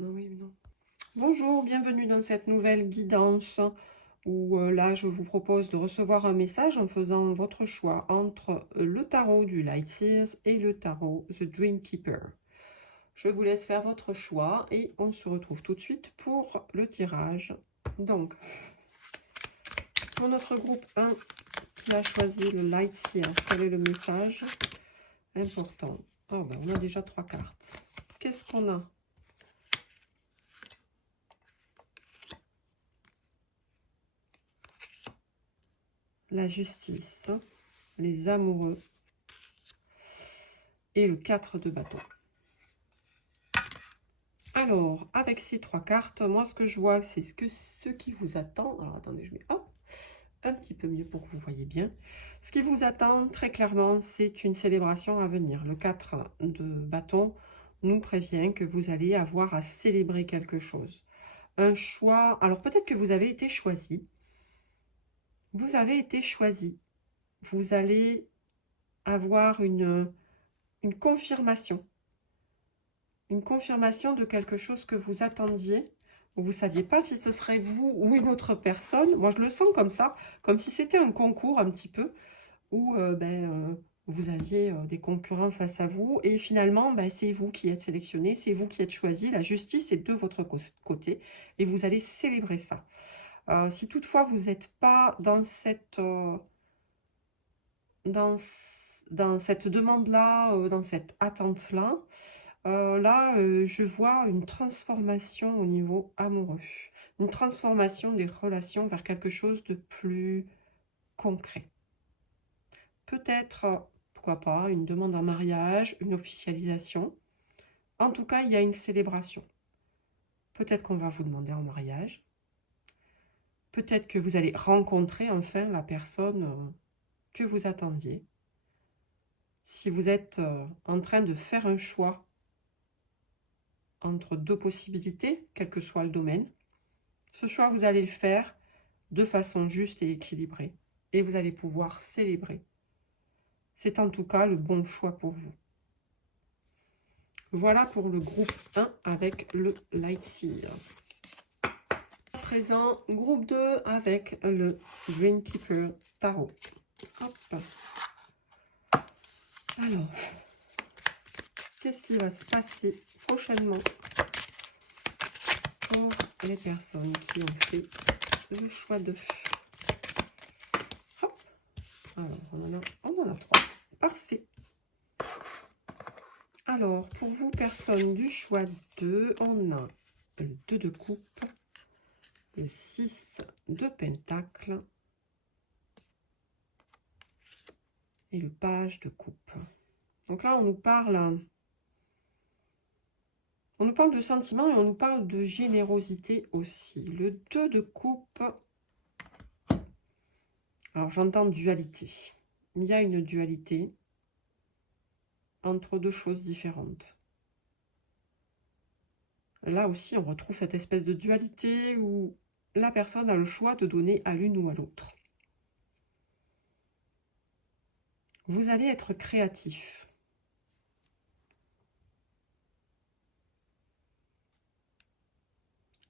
Non, oui, non. Bonjour, bienvenue dans cette nouvelle guidance où là je vous propose de recevoir un message en faisant votre choix entre le tarot du Light Seers et le tarot The Dream Keeper. Je vous laisse faire votre choix et on se retrouve tout de suite pour le tirage. Donc, pour notre groupe 1 qui a choisi le Light Seers, quel est le message important? Oh ben, on a déjà 3 cartes. Qu'est-ce qu'on a? La justice, les amoureux et le 4 de bâton. Alors, avec ces 3 cartes, moi ce que je vois, c'est ce qui vous attend. Alors attendez, je mets hop, un petit peu mieux pour que vous voyez bien. Ce qui vous attend, très clairement, c'est une célébration à venir. Le 4 de bâton nous prévient que vous allez avoir à célébrer quelque chose. Un choix, alors peut-être que vous avez été choisi. Vous avez été choisi. Vous allez avoir une confirmation. Une confirmation de quelque chose que vous attendiez. Vous ne saviez pas si ce serait vous ou une autre personne. Moi, je le sens comme ça, comme si c'était un concours un petit peu, où vous aviez des concurrents face à vous. Et finalement, c'est vous qui êtes sélectionné, c'est vous qui êtes choisi. La justice est de votre côté et vous allez célébrer ça. Si toutefois, vous n'êtes pas dans dans cette demande-là, dans cette attente-là, je vois une transformation au niveau amoureux. Une transformation des relations vers quelque chose de plus concret. Peut-être, pourquoi pas, une demande en mariage, une officialisation. En tout cas, il y a une célébration. Peut-être qu'on va vous demander en mariage. Peut-être que vous allez rencontrer enfin la personne que vous attendiez. Si vous êtes en train de faire un choix entre 2 possibilités, quel que soit le domaine, ce choix, vous allez le faire de façon juste et équilibrée. Et vous allez pouvoir célébrer. C'est en tout cas le bon choix pour vous. Voilà pour le groupe 1 avec le Light Seer. À présent, groupe 2 avec le Dream Keeper Tarot. Hop. Alors, qu'est-ce qui va se passer prochainement pour les personnes qui ont fait le choix de... Hop. Alors, on en a 3. Parfait. Alors, pour vous, personne du choix 2, on a le 2 de coupe, le 6 de pentacle et le page de coupe. Donc là, on nous parle de sentiments et on nous parle de générosité aussi. Le 2 de coupe, alors j'entends dualité. Il y a une dualité entre 2 choses différentes. Là aussi, on retrouve cette espèce de dualité où la personne a le choix de donner à l'une ou à l'autre. Vous allez être créatif.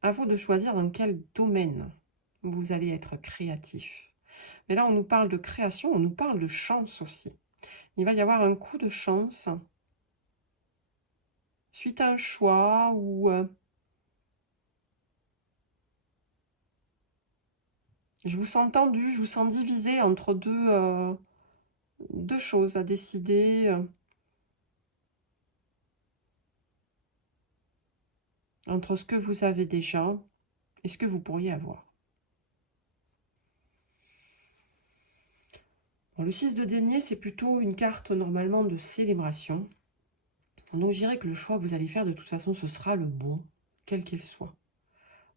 À vous de choisir dans quel domaine vous allez être créatif. Mais là, on nous parle de création, on nous parle de chance aussi. Il va y avoir un coup de chance suite à un choix ou je vous sens tendu, je vous sens divisé entre deux choses à décider. Entre ce que vous avez déjà et ce que vous pourriez avoir. Bon, le 6 de denier, c'est plutôt une carte normalement de célébration. Donc je dirais que le choix que vous allez faire, de toute façon, ce sera le bon, quel qu'il soit.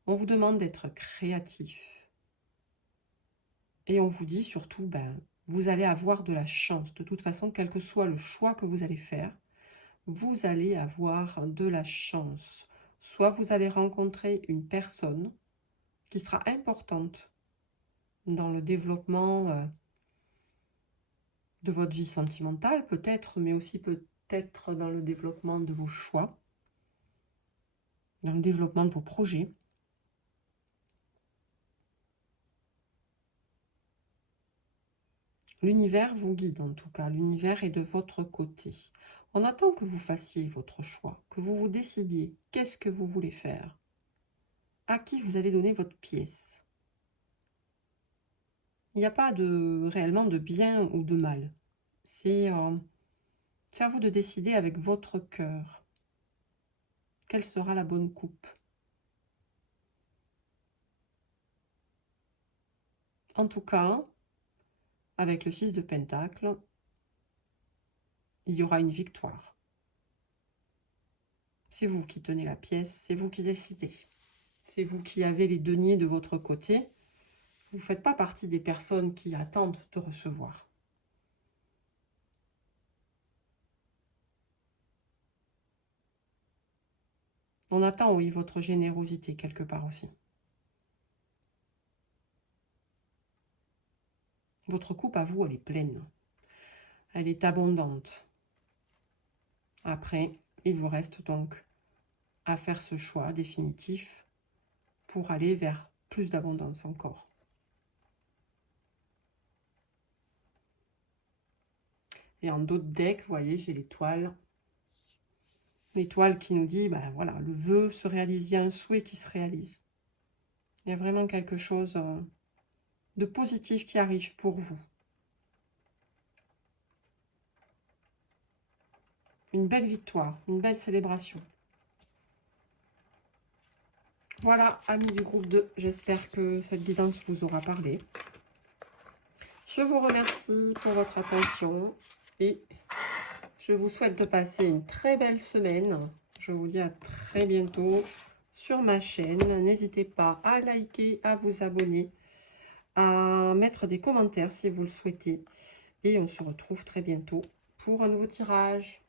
On vous demande d'être créatif. Et on vous dit surtout, vous allez avoir de la chance. De toute façon, quel que soit le choix que vous allez faire, vous allez avoir de la chance. Soit vous allez rencontrer une personne qui sera importante dans le développement de votre vie sentimentale, peut-être, mais aussi peut-être dans le développement de vos choix. dans le développement de vos projets. L'univers vous guide en tout cas, l'univers est de votre côté. On attend que vous fassiez votre choix, que vous vous décidiez. Qu'est-ce que vous voulez faire? À qui vous allez donner votre pièce? Il n'y a pas réellement de bien ou de mal. C'est à vous de décider avec votre cœur. Quelle sera la bonne coupe? En tout cas, avec le 6 de Pentacle, il y aura une victoire. C'est vous qui tenez la pièce, c'est vous qui décidez. C'est vous qui avez les deniers de votre côté. Vous ne faites pas partie des personnes qui attendent de recevoir. On attend, oui, votre générosité quelque part aussi. Votre coupe à vous, elle est pleine. Elle est abondante. Après, il vous reste donc à faire ce choix définitif pour aller vers plus d'abondance encore. Et en d'autres decks, vous voyez, j'ai l'étoile. L'étoile qui nous dit, ben voilà, le vœu se réalise, il y a un souhait qui se réalise. Il y a vraiment quelque chose de positif qui arrive pour vous. Une belle victoire, une belle célébration. Voilà, amis du groupe 2, j'espère que cette guidance vous aura parlé. Je vous remercie pour votre attention et je vous souhaite de passer une très belle semaine. Je vous dis à très bientôt sur ma chaîne. N'hésitez pas à liker, à vous abonner, à mettre des commentaires si vous le souhaitez. Et on se retrouve très bientôt pour un nouveau tirage.